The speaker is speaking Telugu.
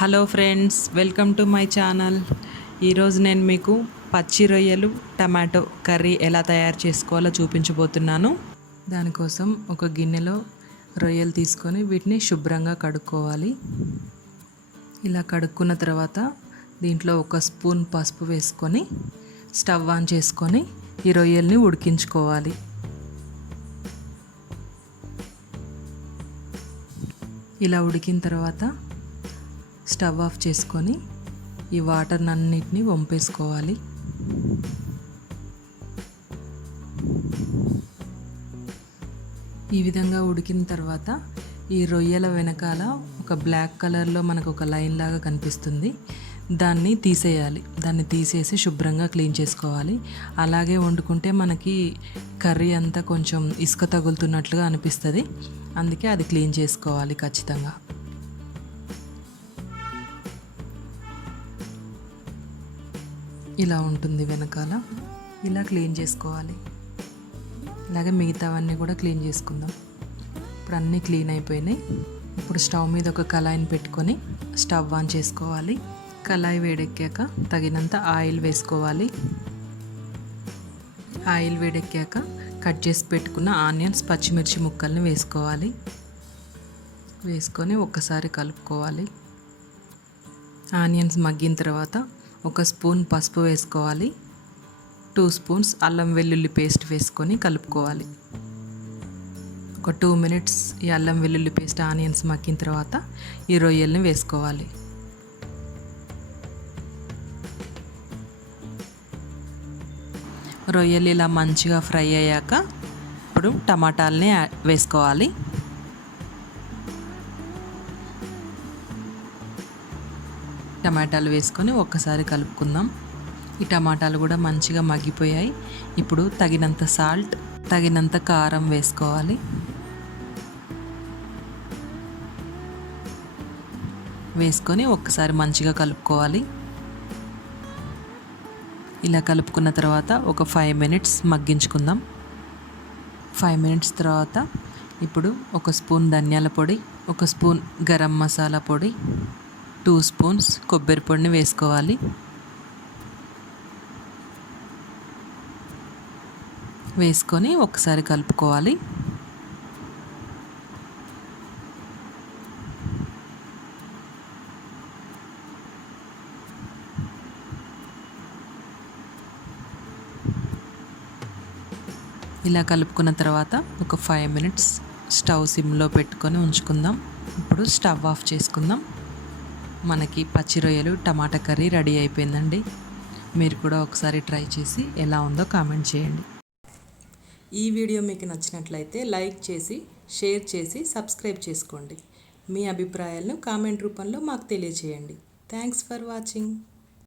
Hello friends, welcome to my channel. ఈరోజు నేను మీకు పచ్చి రొయ్యలు టమాటో కర్రీ ఎలా తయారు చేసుకోవాలో చూపించబోతున్నాను. దానికోసం ఒక గిన్నెలో రొయ్యలు తీసుకొని వీటిని శుభ్రంగా కడుక్కోవాలి. ఇలా కడుక్కున్న తర్వాత దీంట్లో ఒక స్పూన్ పసుపు వేసుకొని స్టవ్ ఆన్ చేసుకొని ఈ రొయ్యల్ని ఉడికించుకోవాలి. ఇలా ఉడికిన తర్వాత స్టవ్ ఆఫ్ చేసుకొని ఈ వాటర్నన్నిటిని వంపేసుకోవాలి. ఈ విధంగా ఉడికిన తర్వాత ఈ రొయ్యల వెనకాల ఒక బ్లాక్ కలర్లో మనకు ఒక లైన్ లాగా కనిపిస్తుంది. దాన్ని తీసేయాలి. దాన్ని తీసేసి శుభ్రంగా క్లీన్ చేసుకోవాలి. అలాగే వండుకుంటే మనకి కర్రీ అంతా కొంచెం ఇసుక తగులుతున్నట్లుగా అనిపిస్తుంది. అందుకే అది క్లీన్ చేసుకోవాలి ఖచ్చితంగా. ఇలా ఉంటుంది వెనకాల. ఇలా క్లీన్ చేసుకోవాలి. ఇలాగే మిగతావన్నీ కూడా క్లీన్ చేసుకుందాం. ఇప్పుడు అన్నీ క్లీన్ అయిపోయినాయి. ఇప్పుడు స్టవ్ మీద ఒక కళాయిని పెట్టుకొని స్టవ్ ఆన్ చేసుకోవాలి. కళాయి వేడెక్కాక తగినంత ఆయిల్ వేసుకోవాలి. ఆయిల్ వేడెక్కాక కట్ చేసి పెట్టుకున్న ఆనియన్స్, పచ్చిమిర్చి ముక్కల్ని వేసుకోవాలి. వేసుకొని ఒక్కసారి కలుపుకోవాలి. ఆనియన్స్ మగ్గిన తర్వాత ఒక స్పూన్ పసుపు వేసుకోవాలి. 2 స్పూన్స్ అల్లం వెల్లుల్లి పేస్ట్ వేసుకొని కలుపుకోవాలి. ఒక 2 మినిట్స్ ఈ అల్లం వెల్లుల్లి పేస్ట్ ఆనియన్స్ మగ్గిన తర్వాత ఈ రొయ్యల్ని వేసుకోవాలి. రొయ్యలు ఇలా మంచిగా ఫ్రై అయ్యాక ఇప్పుడు టమాటాలని వేసుకోవాలి. టమాటాలు వేసుకొని ఒక్కసారి కలుపుకుందాం. ఈ టమాటాలు కూడా మంచిగా మగ్గిపోయాయి. ఇప్పుడు తగినంత సాల్ట్, తగినంత కారం వేసుకోవాలి. వేసుకొని ఒక్కసారి మంచిగా కలుపుకోవాలి. ఇలా కలుపుకున్న తర్వాత ఒక 5 మినిట్స్ మగ్గించుకుందాం. 5 మినిట్స్ తర్వాత ఇప్పుడు ఒక స్పూన్ ధనియాల పొడి, ఒక స్పూన్ గరం మసాలా పొడి, 2 స్పూన్స్ కొబ్బరి పొడిని వేసుకోవాలి. వేసుకొని ఒకసారి కలుపుకోవాలి. ఇలా కలుపుకున్న తర్వాత ఒక 5 మినిట్స్ స్టవ్ సిమ్లో పెట్టుకొని ఉంచుకుందాం. ఇప్పుడు స్టవ్ ఆఫ్ చేసుకుందాం. మనకి పచ్చి రొయ్యలు టమాటా కర్రీ రెడీ అయిపోయిందండి. మీరు కూడా ఒకసారి ట్రై చేసి ఎలా ఉందో కామెంట్ చేయండి. ఈ వీడియో మీకు నచ్చినట్లయితే లైక్ చేసి, షేర్ చేసి, సబ్స్క్రైబ్ చేసుకోండి. మీ అభిప్రాయాలను కామెంట్ రూపంలో మాకు తెలియచేయండి. Thanks for watching.